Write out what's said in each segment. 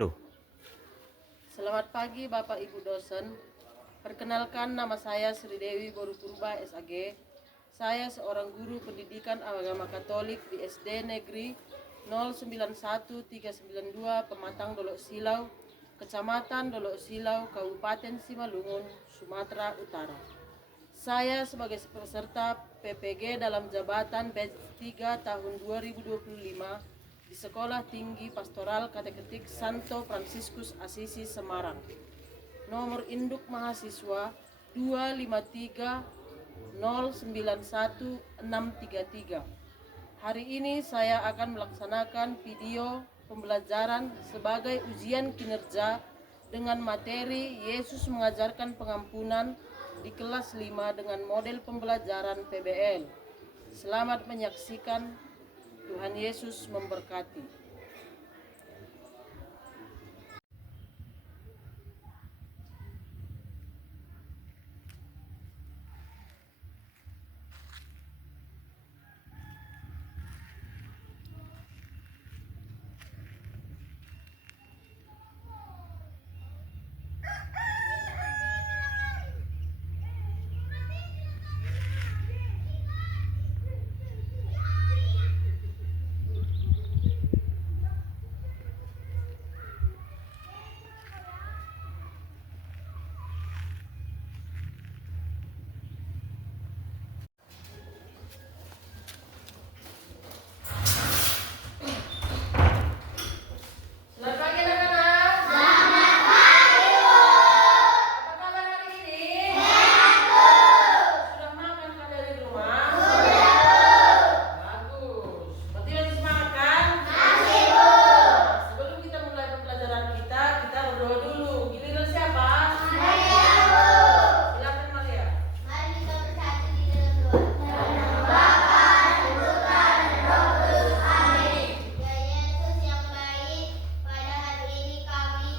Loh, Selamat pagi Bapak Ibu dosen. Perkenalkan, nama saya Sri Dewi Boru Purba SAG. Saya seorang guru pendidikan agama Katolik di SD Negeri 091392 Pematang Dolok Silau, Kecamatan Dolok Silau, Kabupaten Simalungun, Sumatera Utara. Saya sebagai peserta PPG dalam jabatan batch 3 tahun 2025 di Sekolah Tinggi Pastoral Kateketik Santo Fransiskus Asisi Semarang. Nomor induk mahasiswa 253091633. Hari ini saya akan melaksanakan video pembelajaran sebagai ujian kinerja dengan materi Yesus mengajarkan pengampunan di kelas 5 dengan model pembelajaran PBL. Selamat menyaksikan. Tuhan Yesus memberkati. Selamat pagi anak-anak. Apa kabar hari ini? Sudah makan kalian di rumah? Bagus. Berarti masih semangat kan? Sebelum kita mulai pembelajaran kita berdoa dulu. Giliran siapa? Silakan Maria. Mari kita bersatu di dalam doa. Ya Yesus yang baik, pada hari ini kami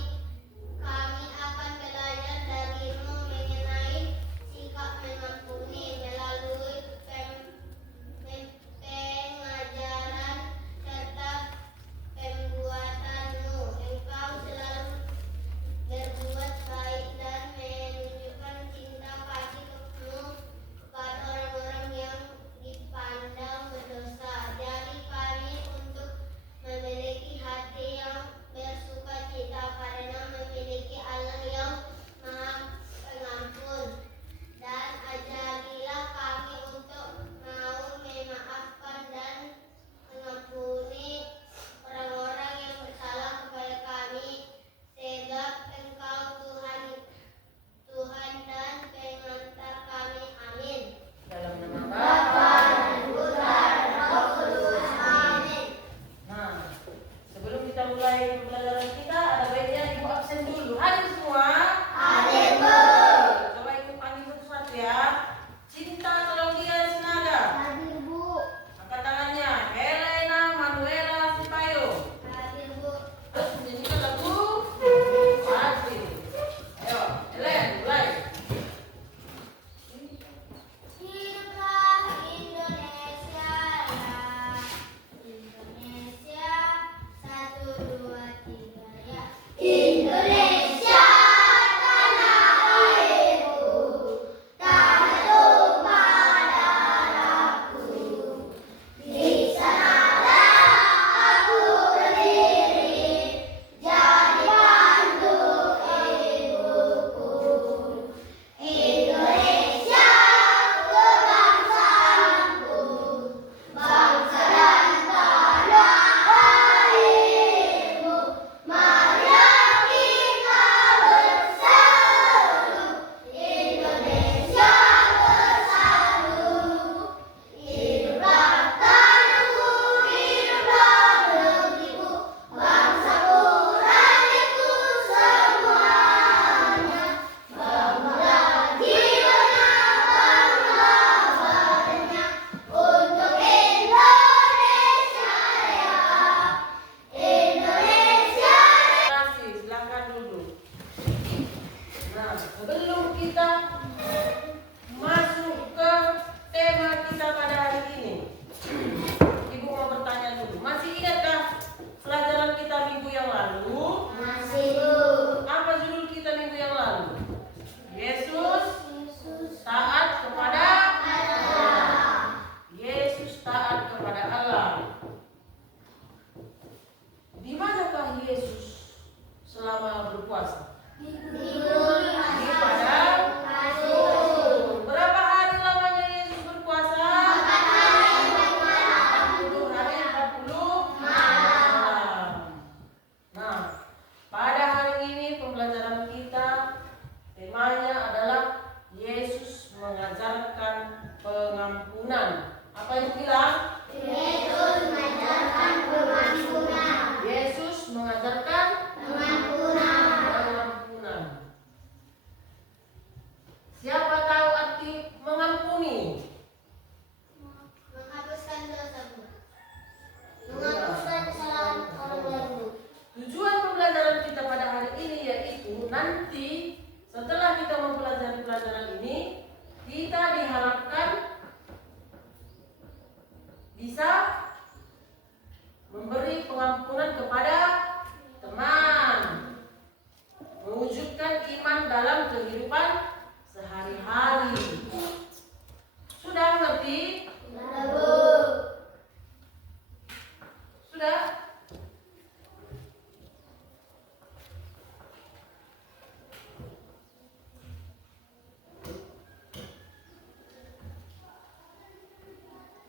akan belajar darimu mengenai sikap mengampuni melalui pengajaran serta pembuatanmu. Engkau selalu berbuat baik dan menunjukkan cinta kasihmu kepada orang-orang yang dipandang berdosa. Jadi kami untuk memiliki hati yang bersukacita karena memiliki Allah yang Maha Pengampun. Dan ajarilah kami untuk mau memaafkan dan mengampuni orang-orang yang bersalah kepada kami, sebab Engkau Tuhan dan pengantar kami. Amin. Dalam nama Bapa. Amin. Nah, sebelum kita mulai pembelajaran kita, ada baiknya ibu absen dulu. Hadir semua? Hadir, Bu. Coba ibu panggil satu-satu ya. Cinta Claudia Sinaga. Hadir, Bu. Angkat tangannya. Helena Manuela Sipayo. Hadir, Bu. Terus menyanyikan lagu Pasti. Ayo, Helen, mulai. Hiduplah Indonesia Raya. Indonesia 1, 2, 3 ya. Indonesia Kita diharapkan bisa memberi pengampunan kepada teman, mewujudkan iman dalam kehidupan sehari-hari. Sudah ngerti? Sudah?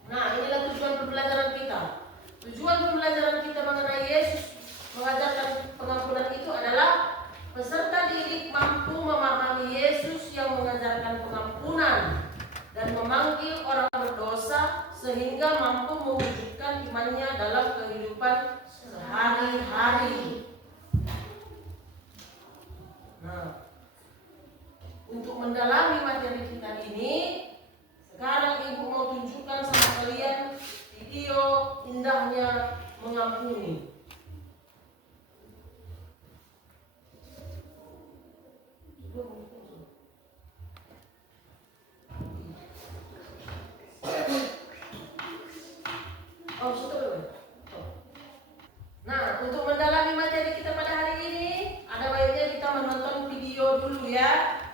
Nah, inilah tujuan pembelajaran kita. Tujuan pembelajaran kita mengenai Yesus mengajarkan pengampunan itu adalah peserta didik mampu memahami Yesus yang mengajarkan pengampunan dan memanggil orang berdosa sehingga mampu mewujudkan imannya dalam kehidupan sehari-hari. Nah, untuk mendalami materi kita ini, sekarang Ibu mau tunjukkan sama kalian video indahnya mengampuni. Nah, untuk mendalami materi kita pada hari ini, ada baiknya kita menonton video dulu ya.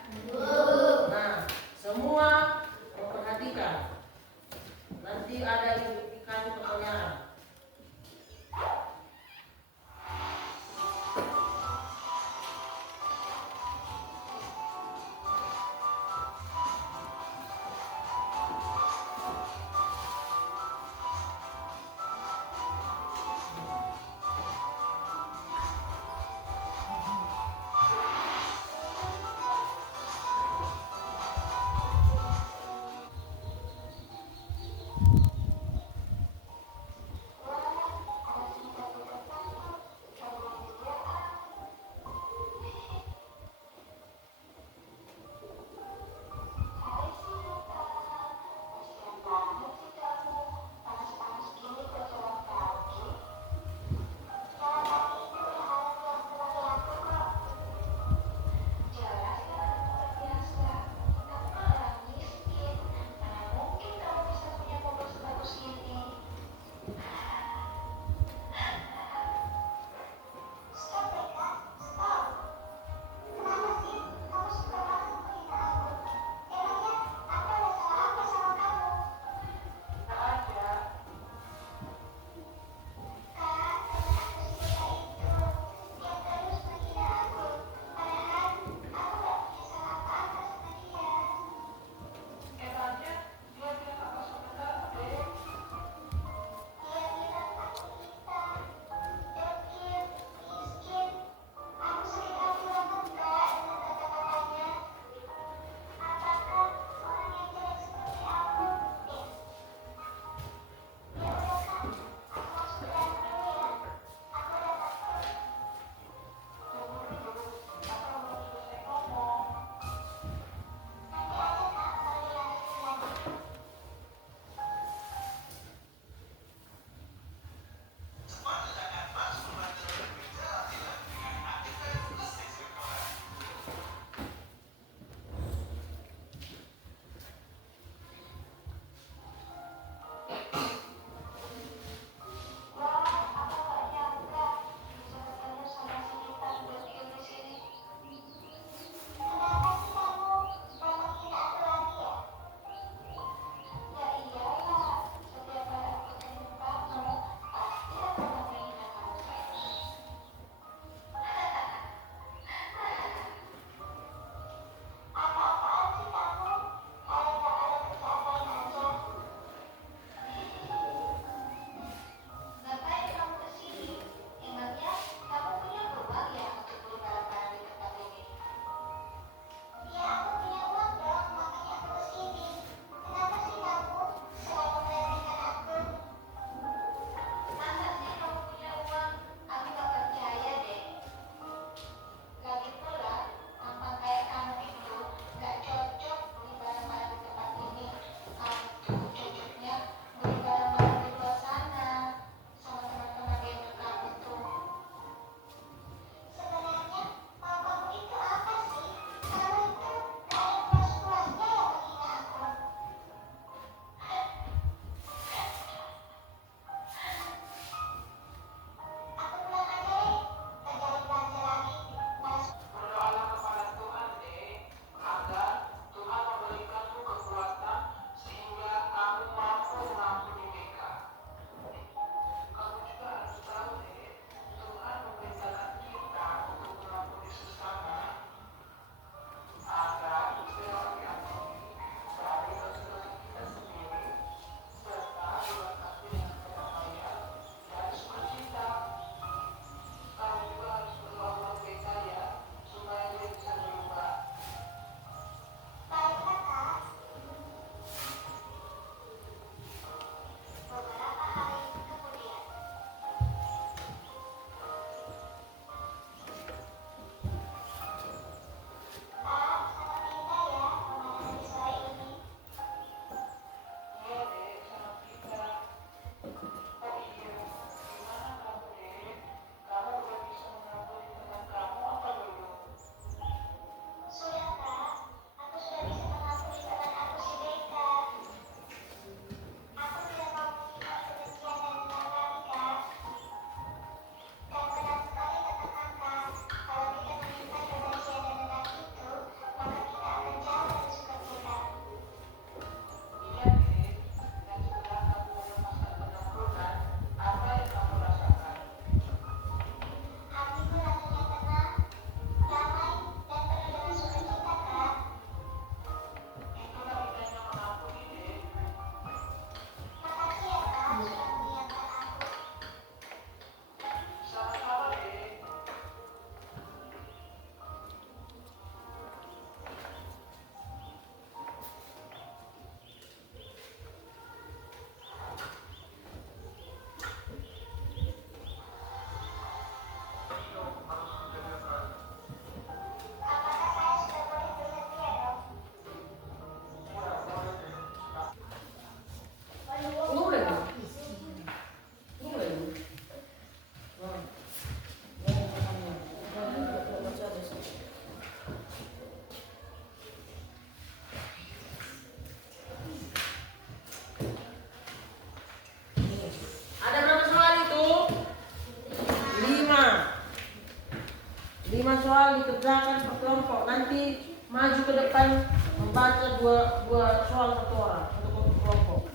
5 soal dikerjakan per kelompok. Nanti maju ke depan membaca dua soal satu orang, satu kelompok.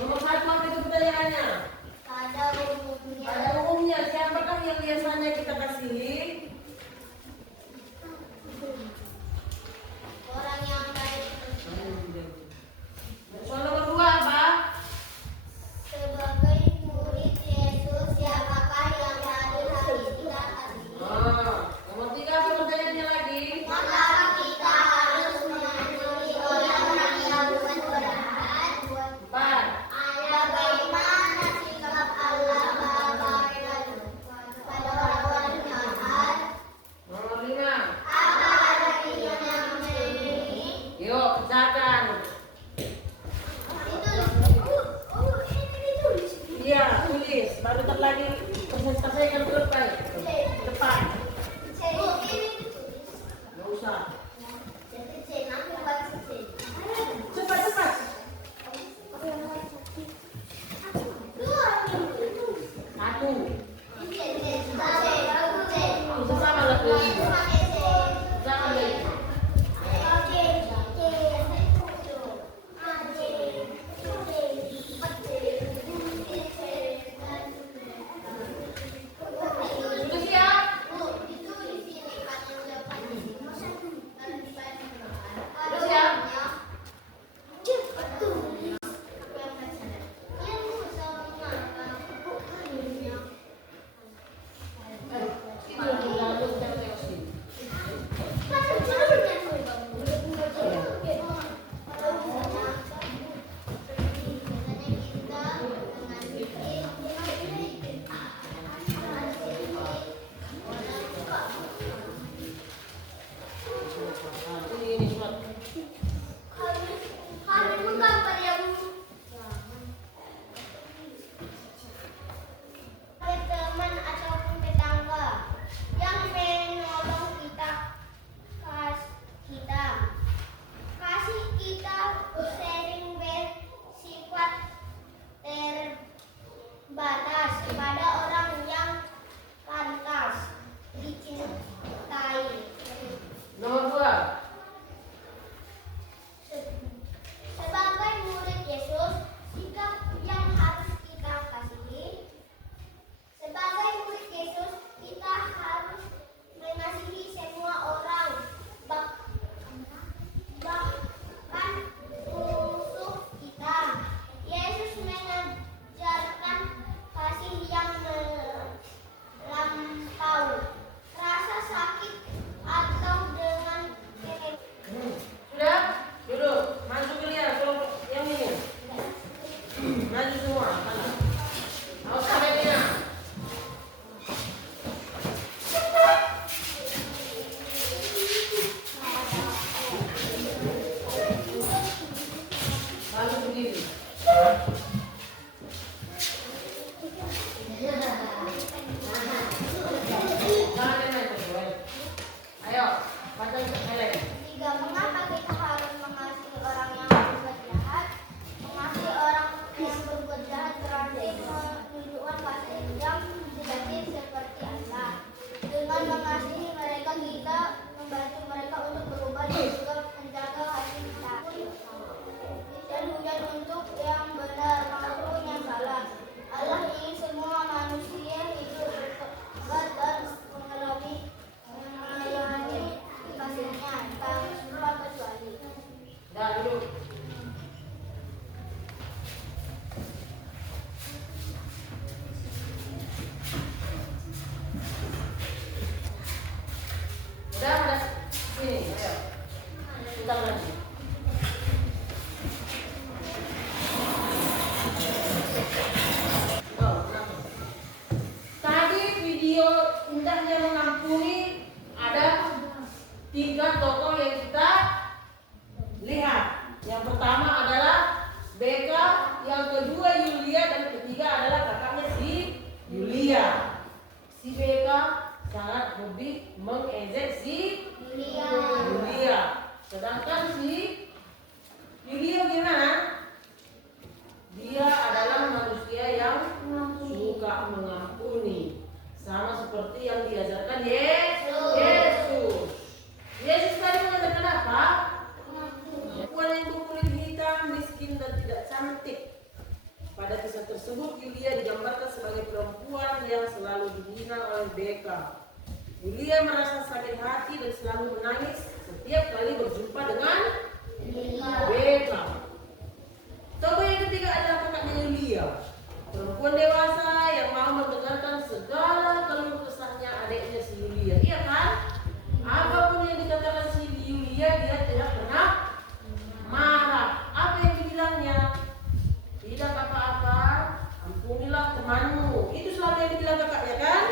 Nomor 1 apa itu pertanyaannya? Pada umumnya Pada umumnya siapakah yang biasanya kita kasihi? orang yang baik. Soal nomor 2 apa? Sebagai murid Yesus, siapakah yang harus kita kasihi? Nomor 3 apa pertanyaannya lagi? Maka kita harus mengampuni orang yang berjahat. 4. Ada bagaimana sikap Allah Bapa pada orang-orang jahat? Nomor 5. Apa arti yang menjadi? Yuk kerjakan. Iya, tulis. Baru ntar lagi presentasi akan selesai. Depan. Nggak usah. Cepat. Satu. Bisa sama lagi. Jangan lagi. Sudah siap? Sudah siap? Ini surat. Teman ataupun tetangga yang menolong kita, kasih kita sering bersifat terbatas pada orang yang pantas dicintai. Nomor 2. Sebagai murid Yesus, sikap yang harus kita kasihi. Sebagai murid Yesus, kita harus mengasihi semua orang, bahkan musuh kita. Yesus mengajarkan kasih yang melampau rasa sakit atau dengan Sudah? Duduk. Masuk kalian kelompok yang ini. Maju semua. Sana. Awas kamera. Lalu berdiri. Jangan main-main, boy. Ayo, pasang helm. 3. Mengapa kita harus mengasihi orang yang berbuat jahat? Mengasihi orang yang berbuat jahat berarti menunjukkan kasih yang sejati seperti Allah. Dengan mengasihi mereka, kita membantu mereka untuk berubah dan juga menjaga hati kita. Dan hujan untuk yang benar maupun yang salah. Allah ingin semua manusia hidup bertobat dan mengalami kasihnya tanpa kecuali. Dah duduk. Udah. Sini, ayo. Putar lagi. Tadi video indahnya mengampuni ada 3 tokoh yang kita lihat. Yang pertama adalah Beka, yang kedua Yulia, dan ketiga adalah kakaknya si Yulia. Si Beka sangat hobi mengejek si Yulia. Sedangkan si Yulia gimana? Dia adalah tersebut Yulia digambarkan sebagai perempuan yang selalu dihina oleh Beka. Yulia merasa sakit hati dan selalu menangis setiap kali berjumpa dengan Beka. Tokoh yang ketiga adalah kakaknya Yulia, perempuan dewasa yang mau mendengarkan segala keluh kesahnya adiknya si Yulia. Iya kan? Apapun yang dikatakan si Yulia, dia tidak pernah marah. Apa yang dibilangnya? Tidak apa-apa, ampunilah temanmu. Itu selalu yang dibilang kakaknya kan?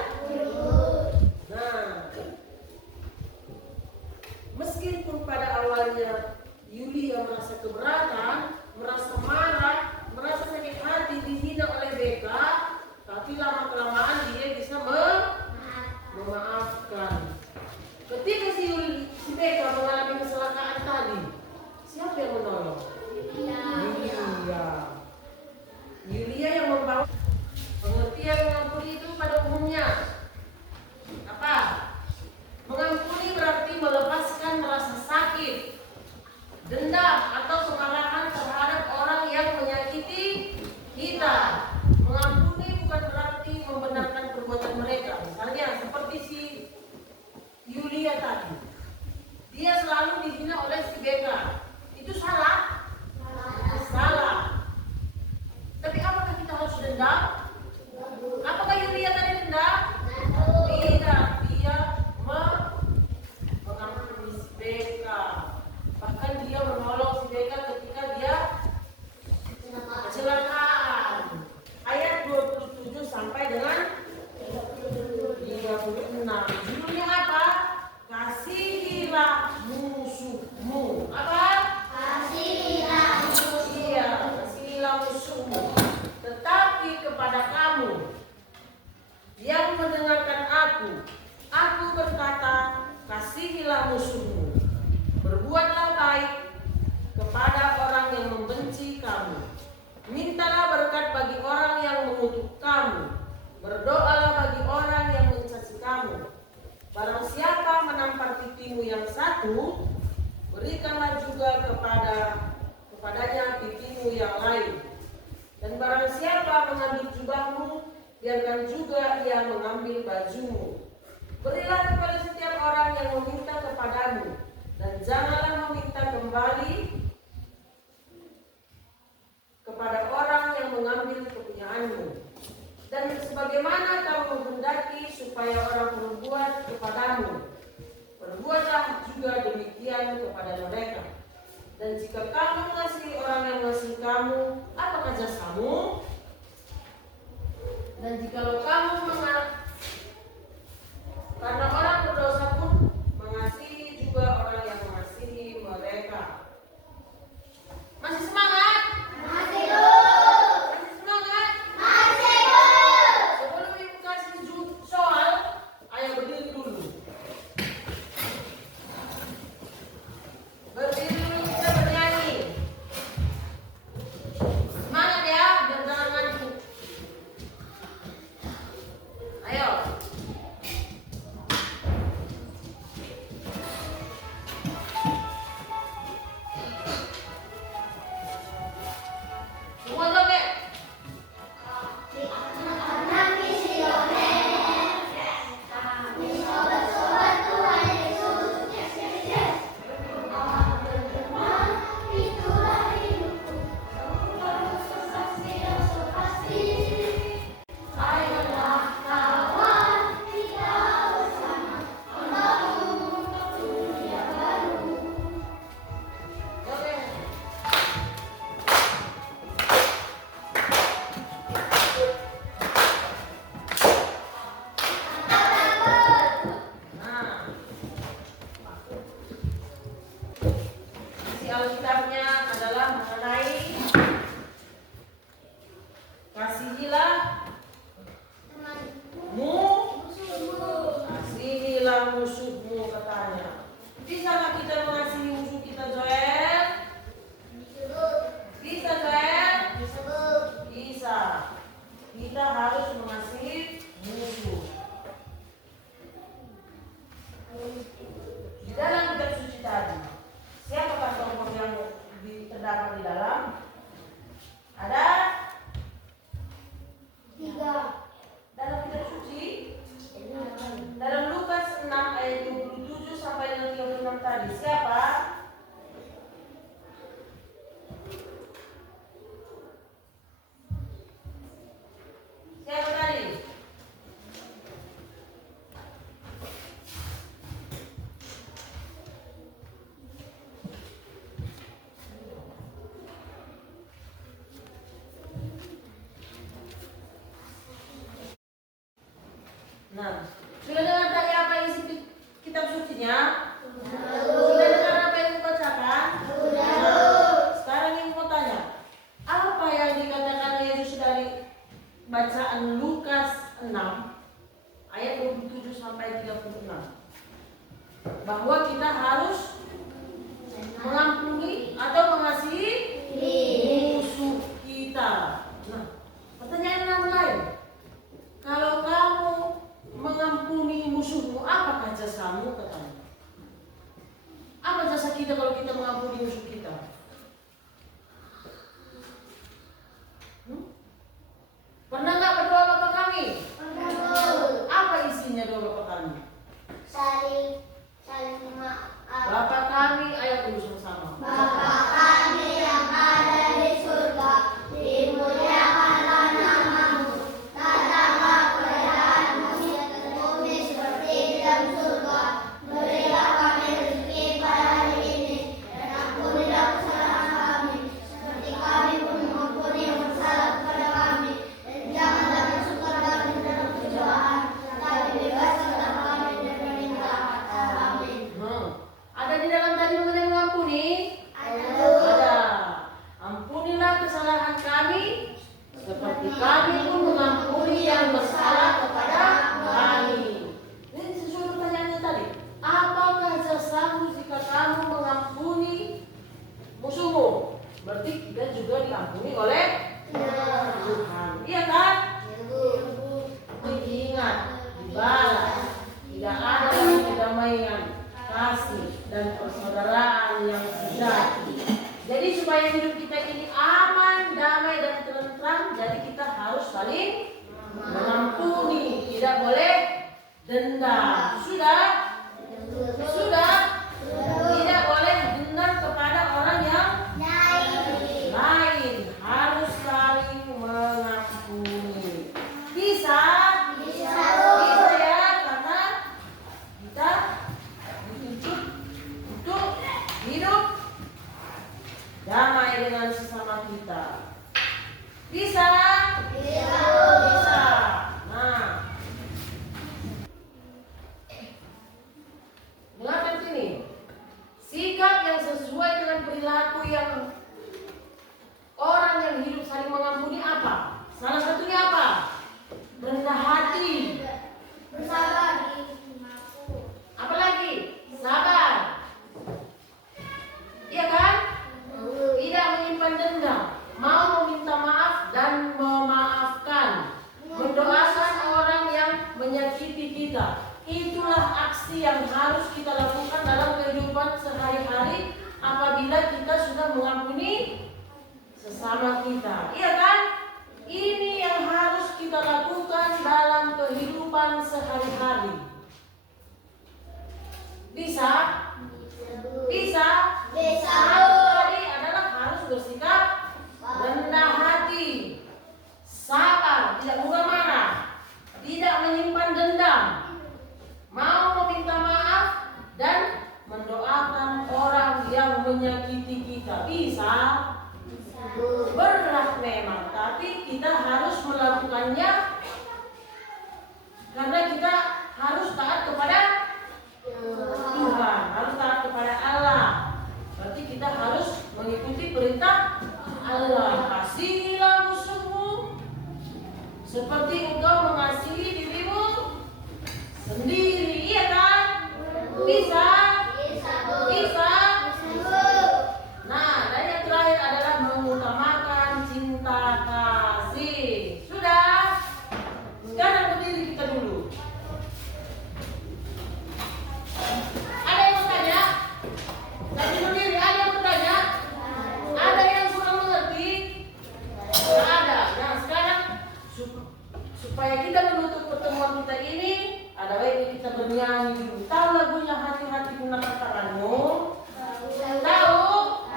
Nah, meskipun pada awalnya Yulia merasa keberatan, merasa marah, merasa sakit hati, dihina oleh Beka, tapi lama-kelamaan dia bisa memaafkan. Ketika si Beka mengalami kecelakaan tadi, siapa yang menolong? Yulia yang membawa. Pengertian mengampuni itu pada umumnya apa? Mengampuni berarti melepaskan rasa sakit, dendam atau kemarahan terhadap orang yang menyakiti kita. Mengampuni bukan berarti membenarkan perbuatan mereka. Misalnya seperti si Yulia tadi, dia selalu dihina oleh si Beka. Itu salah? Salah. Tapi apakah kita harus dendam? Apakah Yulia tadi dendam? Tidak. Dia mengampuni si Beka. Bahkan dia menolong si Beka ketika dia kecelakaan. Ayat 27 sampai dengan 36. Judulnya apa? Kasihilah musuhmu. Apa? Kasihilah musuhmu. Iya, kasihilah musuhmu. Tetapi kepada kamu yang mendengarkan aku berkata, kasihilah musuhmu. Berbuatlah baik kepada orang yang membenci kamu. Mintalah berkat bagi orang yang mengutuk kamu. Berdoalah bagi orang yang mencaci kamu. Barang siapa menampar pipimu yang satu, berikanlah juga kepadanya pipimu yang lain. Dan barang siapa mengambil jubahmu, biarkan juga ia mengambil bajumu. Berilah kepada setiap orang yang meminta kepadamu, dan janganlah meminta kembali kepada orang yang mengambil kepunyaanmu. Dan sebagaimana kamu menghendaki supaya orang berbuat kepadamu, perbuatlah juga demikian kepada mereka. Dan jika kamu mengasihi orang yang mengasihi kamu, apakah jasamu? Dan jikalau kamu karena orang berdosa pun mengasihi juga orang yang mengasihi mereka. Masih semangat? Masih semangat? Sebelum ibu kasih soal, ayo berdiri dulu. Berdiri dulu, kita bernyanyi. Semangat ya, biar jangan ngantuk. Ayo. Semua joget. Isi Alkitabnya adalah mengenai kasihilah musuhmu katanya. Bisakah kita mengasihi musuh kita, Joel? Bisa, Joel? Bisa. Kita harus mengasihi musuh. Di dalam kitab suci tadi, siapakah tokoh yang terdapat di dalam? Ada Nah, sudah dengar tadi apa isi kitab sucinya? Sudah dengar apa yang dibacakan? Sekarang ini mau tanya, apa yang dikatakan Yesus dari bacaan Lukas 6 ayat 27 sampai 36? Bahwa kita harus mengampuni atau mengasihi musuh kita. Nah, pertanyaan yang lain, kalau kamu mengampuni musuhmu, apakah jasamu katanya? Apa jasa kita kalau kita mengampuni musuh kita? Pernah nggak berdoa Bapa kami? Apa isinya doa Bapa kami? Saling maaf. Bapa kami, ayo dulu sama-sama. Bapa kami yang ada di surga, dimuliakanlah namamu. Datanglah kerajaanmu, bumi seperti di dalam surga. Berilah kami rezeki pada hari ini, dan ampunilah kesalahan kami, seperti kami pun mengampuni yang bersalah kepada kami. Dan janganlah masukkan kami dalam pencobaan, tapi bebaskanlah kami dari jahat. Amin. Ada di dalam tadi mengenai mengampuni? Ada. Ampunilah kesalahan kami, seperti kami pun mengampuni yang bersalah kepada kami. Ini sesuai pertanyaannya tadi. Apakah jasamu jika kamu mengampuni musuhmu? Berarti kita juga diampuni oleh Tuhan. Iya kan? Ingat, dibalas. Tidak ada lagi kedamaian, kasih, dan persaudaraan yang sejati. Jadi supaya hidup kita ini aman, damai, dan tentram, jadi kita harus saling mengampuni. Tidak boleh dendam. Sudah? Sudah? Tidak boleh dendam kepada orang yang lain. Harus saling mengampuni. Bisa? Bisa ya, karena kita dituntut untuk hidup damai dengan sesama kita. Bisa? Bisa. Nah, dengarkan sini. Sikap yang sesuai dengan perilaku yang orang yang hidup saling mengampuni apa? Salah satunya apa? Rendah hati. Bersabar. Apalagi? Sabar. Iya kan? Tidak menyimpan dendam, mau meminta maaf dan memaafkan, mendoakan orang yang menyakiti kita. Itulah aksi yang harus kita lakukan dalam kehidupan sehari-hari apabila kita sudah mengampuni sesama kita. Iya kan? Ini yang harus kita lakukan dalam kehidupan sehari-hari. Bisa? Bisa? Bisa. Tadi adalah harus bersikap rendah hati, sabar, tidak mudah marah, tidak menyimpan dendam, mau meminta maaf, dan mendoakan orang yang menyakiti kita. Bisa? Berat memang, tapi kita harus melakukannya karena kita harus taat kepada Tuhan, harus taat kepada Allah. Berarti kita harus mengikuti perintah Allah. Kasihilah musuhmu seperti engkau mengasihi dirimu sendiri. Iya kan? Bisa? Bisa? Nah, dan yang terakhir adalah mengutamakan cinta kasih. Sudah? Sekarang berdiri kita dulu. Ada yang mau tanya? Tadi berdiri, ada yang mau tanya? Ada yang kurang mengerti? Tidak ada. Nah, sekarang supaya kita menutup pertemuan kita ini, ada baiknya kita bernyanyi dulu. Tahu lagunya Hati-hati Gunakan Tanganmu? Tahu?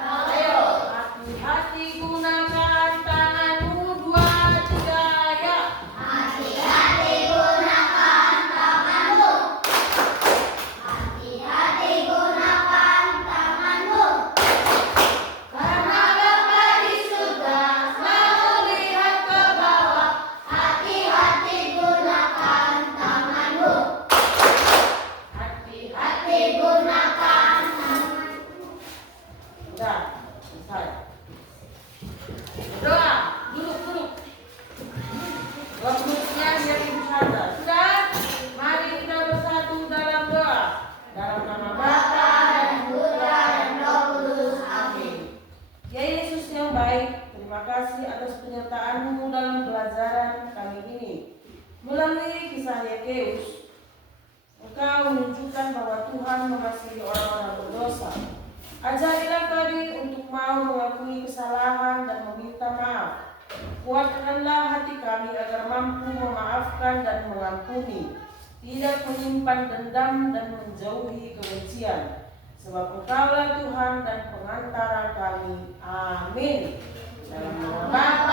Ayo, hati-hati gunakan tanganmu. 2, 3, ya. Hati-hati gunakan tanganmu. Hati-hati gunakan tanganmu. Karena Bapa di surga selalu lihat ke bawah. Hati-hati gunakan tanganmu. Melalui kisah Yekeus, Engkau menunjukkan bahwa Tuhan mengasihi orang-orang berdosa. Ajarilah kami untuk mau mengakui kesalahan dan meminta maaf. Kuatkanlah hati kami agar mampu memaafkan dan mengampuni, tidak menyimpan dendam dan menjauhi kebencian. Sebab Engkaulah Tuhan dan pengantara kami. Amin. Dalam nama Bapa